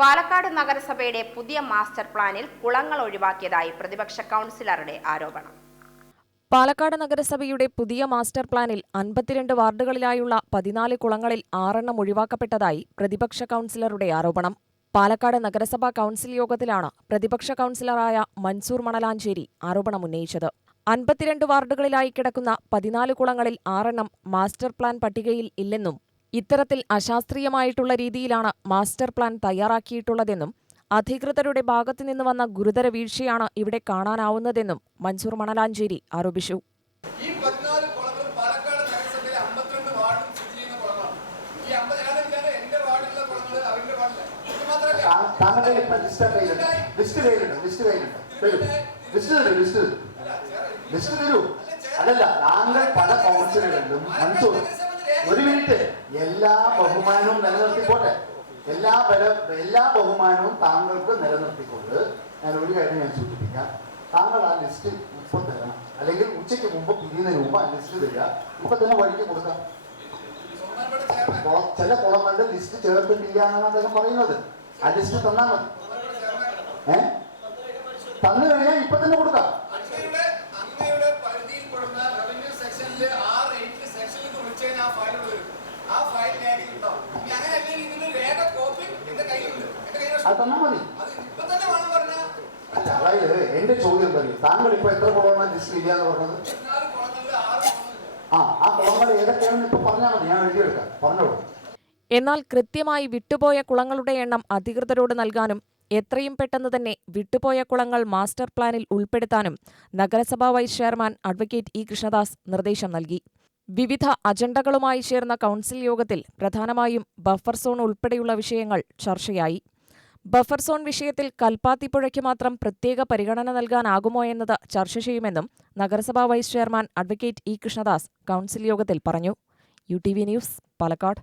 പാലക്കാട് നഗരസഭയുടെ പുതിയ മാസ്റ്റർ പ്ലാനിൽ കുളങ്ങൾ ഒഴിവാക്കിയതായി പ്രതിപക്ഷ കൗൺസിലറുടെ ആരോപണം. പാലക്കാട് നഗരസഭയുടെ പുതിയ മാസ്റ്റർ പ്ലാനിൽ 52 വാർഡുകളിലായുള്ള 14 കുളങ്ങളിൽ 6 ഒഴിവാക്കപ്പെട്ടതായി പ്രതിപക്ഷ കൗൺസിലറുടെ ആരോപണം. പാലക്കാട് നഗരസഭാ കൗൺസിൽ യോഗത്തിലാണ് പ്രതിപക്ഷ കൗൺസിലറായ മൻസൂർ മണലാഞ്ചേരി ആരോപണമുന്നയിച്ചത്. 52 വാർഡുകളിലായി കിടക്കുന്ന 14 കുളങ്ങളിൽ 6 മാസ്റ്റർ പ്ലാൻ പട്ടികയിൽ ഇല്ലെന്നും ഇത്തരത്തിൽ അശാസ്ത്രീയമായിട്ടുള്ള രീതിയിലാണ് മാസ്റ്റർ പ്ലാൻ തയ്യാറാക്കിയിട്ടുള്ളതെന്നും അധികൃതരുടെ ഭാഗത്തുനിന്ന് വന്ന ഗുരുതര വീഴ്ചയാണ് ഇവിടെ കാണാനാവുന്നതെന്നും മൻസൂർ മണലാഞ്ചേരി ആരോപിച്ചു. ഒരു മിനിറ്റ്, എല്ലാ ബഹുമാനവും നിലനിർത്തിക്കോട്ടെ, എല്ലാ ബഹുമാനവും താങ്കൾക്ക് നിലനിർത്തിക്കൊണ്ട് ഞാൻ ഒരു കാര്യം ഞാൻ സൂചിപ്പിക്കാം. താങ്കൾ ആ ലിസ്റ്റ് ഇപ്പം തരണം, അല്ലെങ്കിൽ ഉച്ചയ്ക്ക് മുമ്പ് പിരിയുന്നതിന് മുമ്പ് ആ ലിസ്റ്റ് തരിക. ഇപ്പൊ തന്നെ വഴിക്ക് കൊടുക്കാം. ചില കുളങ്ങളുടെ ലിസ്റ്റ് ചേർത്തിട്ടില്ല എന്നാണ് അദ്ദേഹം പറയുന്നത്. ആ ലിസ്റ്റ് തന്നാൽ മതി. തന്നു കഴിഞ്ഞാൽ ഇപ്പൊ തന്നെ കൊടുക്കാം. അതായത് എന്റെ ചോദ്യം പറയും, താങ്കൾ ഇപ്പൊ എത്ര കുളമാണ് ലിസ്റ്റ് ഇല്ല എന്ന് പറഞ്ഞത്? ആ കുളങ്ങൾ ഏതൊക്കെയാണെന്ന് ഇപ്പൊ പറഞ്ഞാൽ മതി, ഞാൻ എഴുതിയെടുക്കാം. പറഞ്ഞോളൂ. എന്നാൽ കൃത്യമായി വിട്ടുപോയ കുളങ്ങളുടെ എണ്ണം അധികൃതരോട് നൽകാനും എത്രയും പെട്ടെന്ന് തന്നെ വിട്ടുപോയ കുളങ്ങൾ മാസ്റ്റർ പ്ലാനിൽ ഉൾപ്പെടുത്താനും നഗരസഭാ vice chairman advocate E Krishnadas നിർദ്ദേശം നൽകി. വിവിധ അജണ്ടകളുമായി ചേർന്ന കൗൺസിൽ യോഗത്തിൽ പ്രധാനമായും ബഫർ സോൺ ഉൾപ്പെടെയുള്ള വിഷയങ്ങൾ ചർച്ചയായി. ബഫർ സോൺ വിഷയത്തിൽ കൽപ്പാത്തിപ്പുഴയ്ക്ക് മാത്രം പ്രത്യേക പരിഗണന നൽകാനാകുമോ എന്നത് ചർച്ച ചെയ്യുമെന്നും നഗരസഭാ vice chairman advocate E Krishnadas council യോഗത്തിൽ പറഞ്ഞു. UTV news, Palakkad.